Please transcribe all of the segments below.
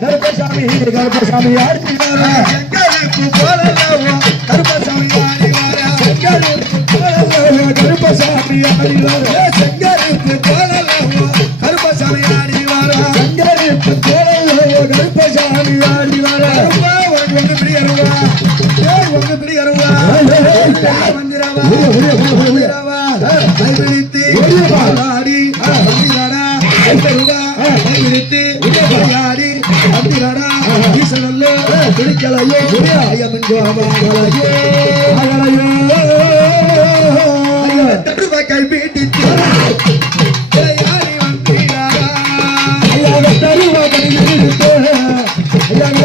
கருப்பசாமி கருப்பசாமி ஆடினாரா கருப்பசாமி கருப்பசாமி ஆடினாரா செங்கருப்பு கோலல்லவோ கருப்பசாமி ஆடினாரா செங்கருப்பு கோலல்லவோ கருப்பசாமி ஆடினாரா உங்க பிடி அருவா உங்க பிடி அருவா மந்திரவா மந்திரவா கைவிழித்து ஆடி மந்திரடா கைவிடுவா கைவிழித்து ஆடி மந்திரடா ஈசனல்ல பிடிக்கலையோ ஐயமன் கோபாலையோ அகலையோ தடுவ கைவிடித்து யாரி வந்திராரா ஐயா தடுவ கைவிடித்து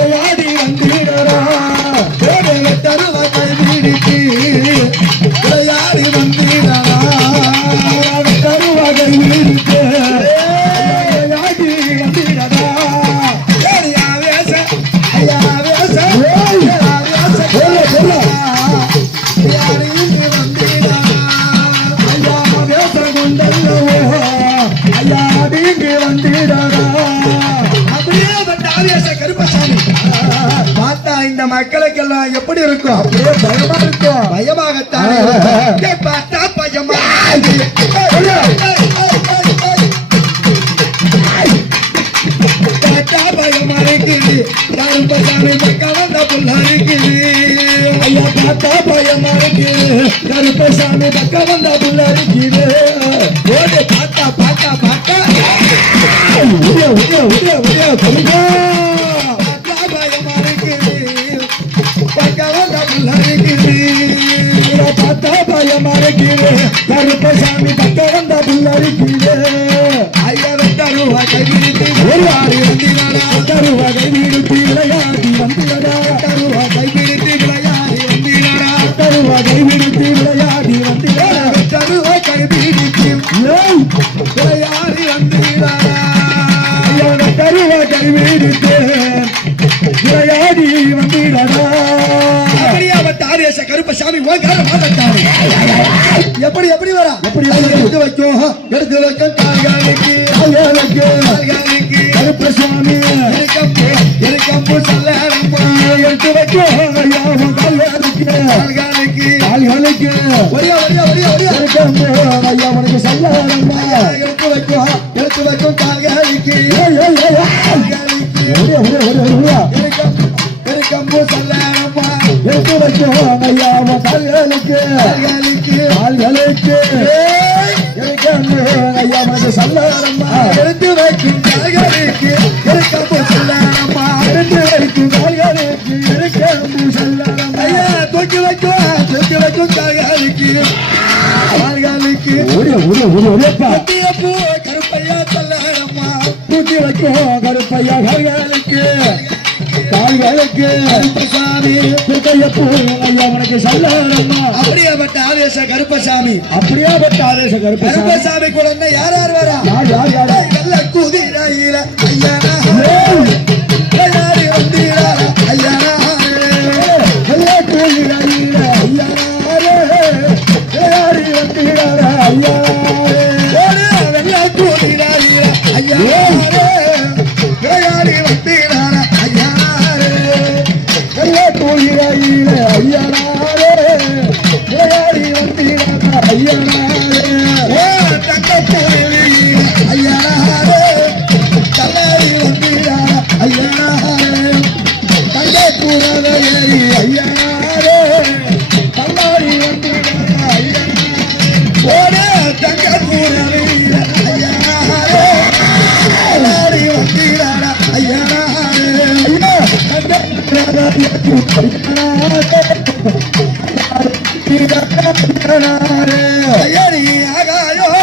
யாரி வந்திராரா தடுவ கைவிடித்து யாரி வந்திராரா தடுவ கைவிடித்து யாரி வந்திராரா இந்த மக்களுக்கெல்லாம் எப்படி இருக்கும்? அப்படியே பயமா இருக்கும். பயமாகத்தான் பார்த்தா பயமா பயமா இருக்குது. கருப்பசாமி மக்கள் வந்த புள்ள இருக்குது. ஐயா பார்த்தா பயமா இருக்குது. கருப்பசாமி மக்கள் வந்த புள்ள இருக்குது. ஓடு பார்த்தா பார்த்தா பார்த்தா உடைய உடைய உடைய உடைய சொல்லுங்க. பயமா இருக்குது. மக்கள் வந்த புள்ள இருக்குது. பார்த்தா பயமா இருக்குது. கருப்பசாமி மக்கள் வந்த புள்ள இருக்குது. ஐயா தருவா கைவிடுத்து விளையாடி வந்தினாரா தருவா கைவிடுத்து விளையாடி வந்தினாரா தருவா கைவிடுத்து விளையாடி வந்தினாரா தருவா கைவிடுத்து விளையாடி வந்தினாரா தருவா கைவிடுத்து விளையாடி வந்தினாரா தருவா கைவிடுத்து விளையாடி வந்தினாரா கருப்பசாமி எப்படி எப்படி வரா எப்படி எடுத்து வைக்கும் எடுத்து வைக்கும் கருப்பசாமி எடுத்து வைக்கும் அவனுக்கு சொல்லமா எடுத்து வைக்கும் எடுத்து வைக்கும் கால்களுக்கு கம்பு சொல்லமா எடுத்து வைக்கும் ஐயா கால்களுக்கு கால்களுக்கு ஐயா மனது சொல்லமா எடுத்து வைக்கும் கால்களுக்கு கம்பு சொல்லமா எடுத்து வைக்கும் கால்களுக்கு கம்பு சொல்லமா ஐயா தூக்கி வைக்கும் கால்களுக்கு கால்களுக்கு கருப்பையா சொல்லமா தூக்கி வைக்கும் கருப்பையா கால்களுக்கு கால்களுக்கு கருப்பசாமி ஐயா உனக்கு சொல்லமா அப்படியாப்பட்ட ஆவேச கருப்பசாமி அப்படியாப்பட்ட ஆவேச கருப்பசாமி குழந்தை யார் யார் வரா நல்ல குதிரையில ஐயா வந்தீரா ஐயா நல்ல குதிரையில ஐயா வந்தீரா ஐயா வெள்ள குதிரையில ஐயா விளையாடி வந்தீரா ஐயா கோயிலையில ஐயனாரே விளையாடி வந்தீரா ஐயனாரே தங்க கோயிலையில ஐயனாரே கல்லாடி வந்தீரா ஐயனாரே தங்க கூறலையை ஐயனாரே கல்லாடி வந்தீரா ஐயனாரே தங்க கூறலையில ஐயனாரே கல்லாடி வந்தீரா ஐயனாரே ஐயா